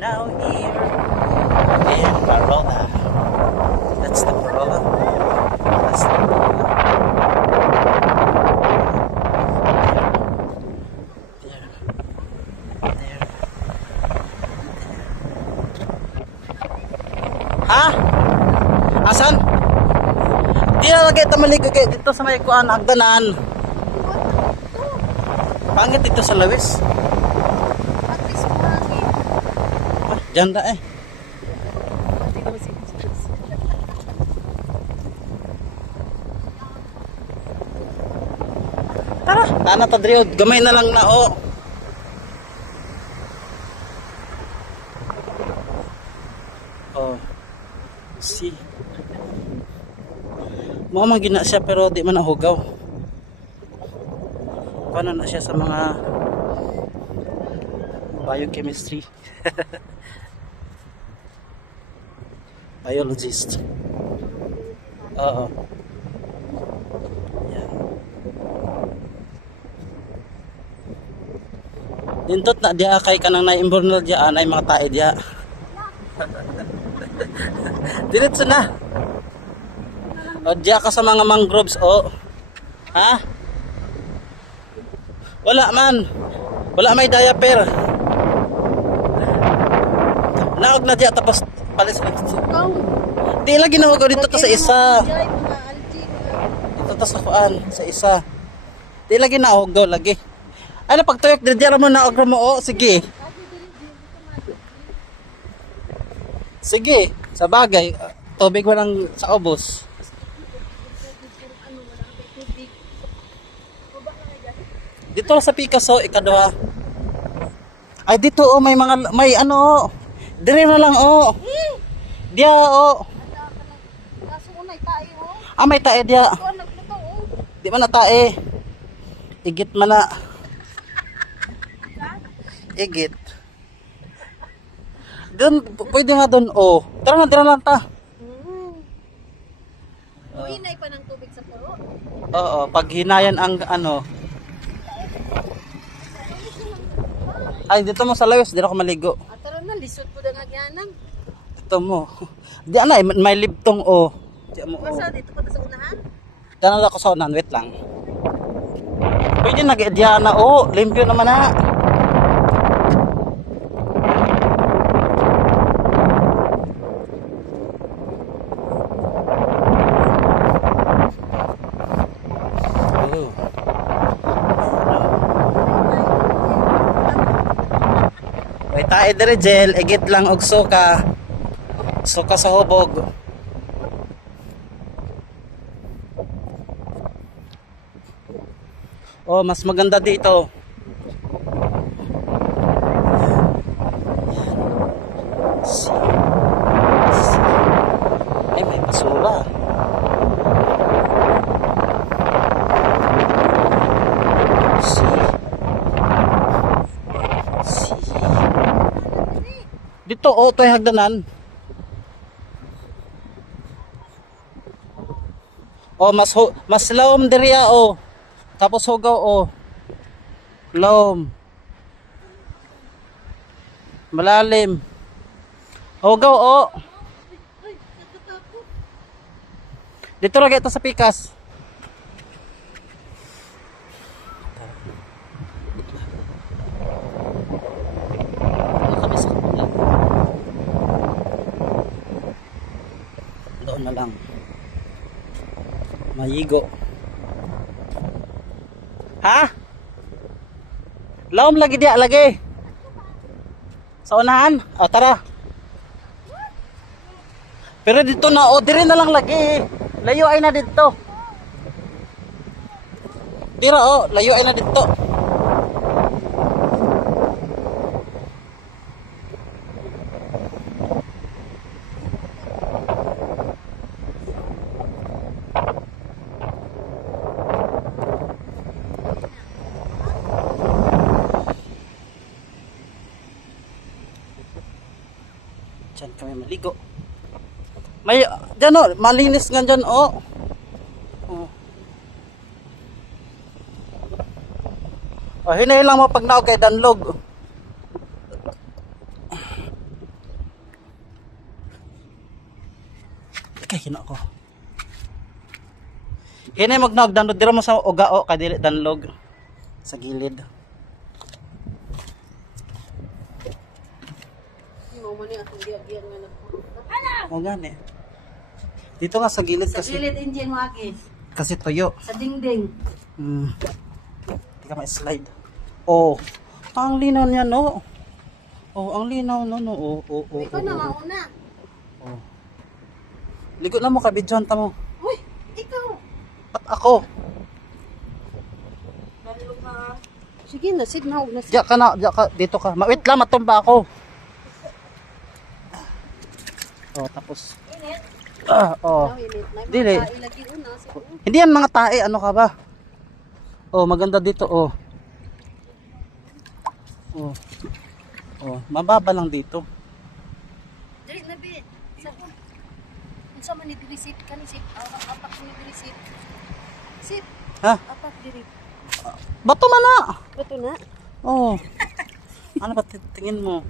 now here in Barola. That's the Barola. That's the Barola. There. There. Ha? Asan? Di na lagay ito maligo kayo dito sa may kuan, hagdanan. Pangit dito sa lawis. Diyan da eh. Tara, tana ta diri, gamay na lang na oh. Oh. See. Mo man gina siya pero di man nahugaw. Paano na siya sa mga biochemistry. Biologist. Oo. Yan. Dindot na diya kay kanang na-imbornal diya ay mga tae diya. Diretso na. O diya ka sa mga mangroves o. Ha? Wala man. Wala may diaper. Naog na diya tapos palis. Di lagi na ako dito to sa isa. Dito to sa kuan sa isa. Di lagi na ako lagi. Ano pag tuyok di mo na og mo o sige. Sige, sa bagay tubig walang sa ubos. Dito sa Picasso ikadwa. Ay dito oh may mga may ano. Dire na lang oh. Dia oh. Ah may tae dia. Di man na tae. Igit man na. Igit. Doon pwede nga doon oh. Tara na lang ta. Hinay pa ng tubig sa puro. Oo, pag hinayan ang ano. Ay dito mo sa lawis, dito ako maligo. Tara na, lisod po na nga gyanang. Dito mo. Di ana may libtong oh. Di mo. Basta dito pa sa unahan. Tanong ako sa unahan, wait lang. Pwede nag-edya na oh, limpyo naman na. May tae dire gel, igit lang og suka. Suka sa hubog. Oh, mas maganda dito. Ay, may basura. Dito oh, to'y hagdanan. Oh, mas lawom diri oh. Tapos hugaw oh. Lawom. Malalim. Hugaw oh. Dito lagi ito sa pikas. Doon na lang. Mayigo. Ha? Lawom lagi dia lagi. Sa unahan? O tara. Pero dito na o dire na lang lagi. Layo ay na dito. Dira o, layo ay na dito. Diyan kami maligo. May, dyan o, malinis nga dyan o. O, hinay lang mo pag naog kay danlog. Ay, kina ko. Kini magnog danlog dira mo sa ugao kay dili danlog sa gilid. Yung mo ni akong giya-giya nga nagpuro. O gani. Dito nga sa gilid Sa kasi gilid engine mo aki. kasi tuyo. Sa dingding. Hindi ka ma-slide. Oh, ang linaw niya no. Oh, ang linaw no no. Oh. Ikaw na mauna. Oh. Ligo na mo kabidyon ta mo. Uy, ikaw. Pat ako. Dalo ka. Sige na, sid na og na. Diya ka na, diya ka dito ka. Wait lang matumba ako. Oh, tapos. Init. Oh. Init. Dili. Ilagi una sa Hindi yan mga tae, ano ka ba? Oh, maganda dito, oh. Oh. Oh, mababa lang dito. Dili na bi. Sa unsa man ni diri sit kani sit apak ni diri sit. Sit. Ha? Apak diri. Bato man na. Bato na. Oh. Ano ba tingin mo?